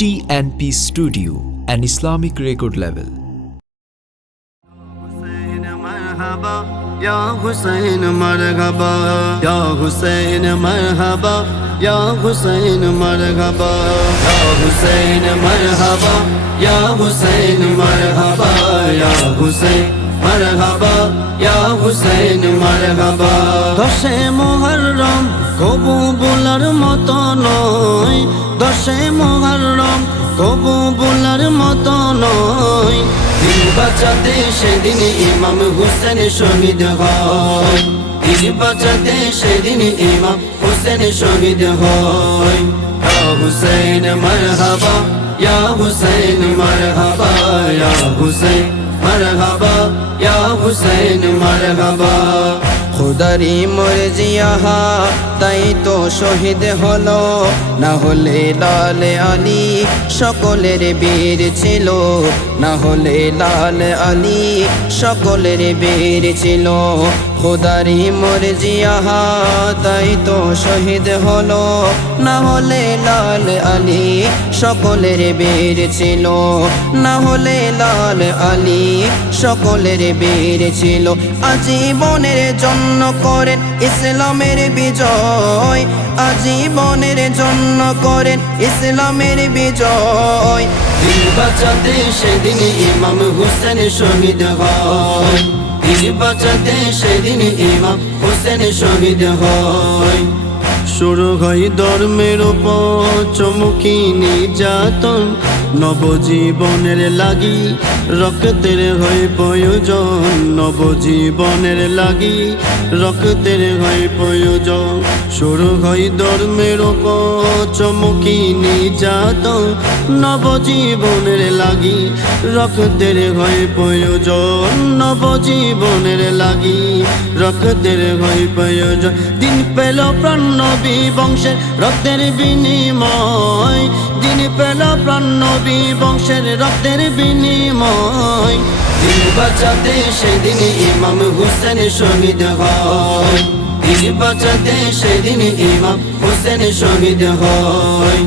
TNP Studio, an Islamic record label. Ya Hüseyin merhaba, Ya Hüseyin merhaba, Ya Hüseyin merhaba, Ya Hüseyin merhaba, Ya Hüseyin merhaba, Ya Hüseyin merhaba, Ya Hüseyin merhaba। দশে মুহররম কবু বুলার মতো নয়, দশে মুহররম কবু বুলার মতো নয়। দিন বাঁচাতে সেদিন ইমাম হুসেন শহীদ হয়, দিন বাঁচাতে সেদিন ইমাম হুসেন শহীদ হয়। ইয়া হুসেন মারহাবা, ইয়া হুসেন মারহাবা, ইয়া হুসেন মারহাবা, ইয়া হুসেন মারহাবা। খুদারি মর্জিয়া তাই তো শহীদ হলো, না হলে লাল আলী সকলের বীর ছিল, না হলে লাল আলী সকলের বীর ছিল। খুদারি মর্জিয়া তাই তো শহীদ হলো, না হলে লাল আলী সকলের বীর ছিল, না হলে লাল আলী সকলের বীর ছিল। আজীবনের জন্য করেন ইসলামের বিজয়, আজীবনের জন্য করেন ইসলামের বিজয়। দিন বাঁচাতে সেদিন ইমাম হুসেন শহীদ হয়, দিন বাঁচাতে সেদিন ইমাম হুসেন শহীদ হয়। শুরু হয় ধর্মের উপর চমকি নির্যাতন, নবজীবনের লাগি রক্তের হয় প্রয়োজন, নবজীবনের লাগি রক্তের হয় প্রয়োজন। শুরু হয় ধর্মের উপর চমকি নির্যাতন, নবজীবনের লাগি রক্তের হয় প্রয়োজন, নবজীবনের লাগি রক্তের হয় প্রয়োজন। দিন পেল প্রাণ নবী বংশের রক্তের বিনিময়, দিন পেল প্রাণ নবী বংশের রক্তের বিনিময়। দিন বাঁচাতে সেদিন ইমাম হুসেন শহীদ হয়, দিন বাঁচাতে সেদিন ইমাম হুসেন শহীদ হয়।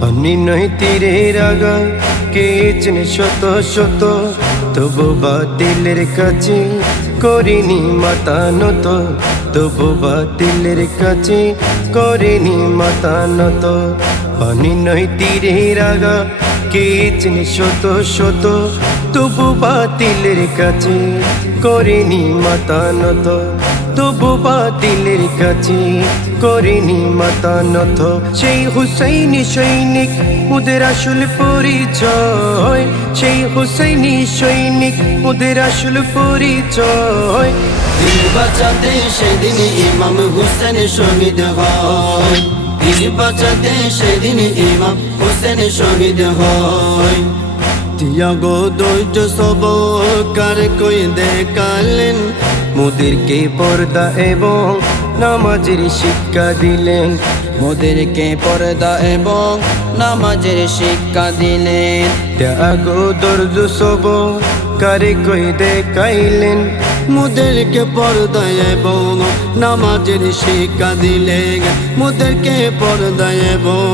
পানি নয় তীরের আগা কে চেনে শত শত, তবু বাতিলের কাছে করিনি মাথা নত, তবু বাতিলের কাছে করিনি মাথা নত। পানি নয় তীরের আগা কে চেনে শত শত, তবু বাতিলের কাছে করিনি মাথা নত, তবু বাতিলের কাছে করিনি মাথা নত। সেই হুসাইনি সৈনিক ওদের আসল পরিচয়, সেই হুসাইনি সৈনিক ওদের আসল পরিচয়। দিন বাঁচাতে সেদিন ইমাম হুসেন শহীদ হয়, দিন বাঁচাতে সেদিন ইমাম হুসেন শহীদ হয়। ত্যাগ ধৈর্য সবকার কই দেখালেন, মোদেরকে পর্দা এবং নামাজের শিক্ষা দিলেন, মোদেরকে পর্দা এবং নামাজের শিক্ষা দিলেন। ত্যাগ ধৈর্য সবর কারে কই দেখাইলেন, মোদেরকে পর্দা এবং নামাজের শিক্ষা দিলেন, মোদেরকে পর্দা এবং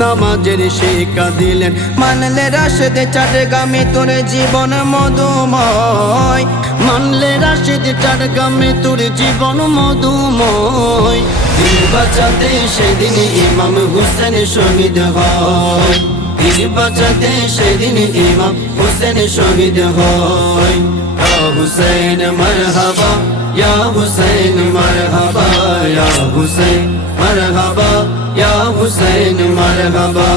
নামাজের শিক্ষা দিলেন। মানলে রাশেদ চাটগামী তোর জীবন মধুময়, মানলে রাশেদ চাটগামী তোর জীবন মধুময়। দিন বাঁচাতে সেদিন ইমাম হুসেন শহীদ হয়, দিন বাঁচাতে সেদিন ইমাম হুসেন শহীদ হয়। ইয়া হুসেন মারহাবা, ইয়া হুসেন মারহাবা, ইয়া হুসেন মারহাবা, ইয়া হুসেন মারহাবা।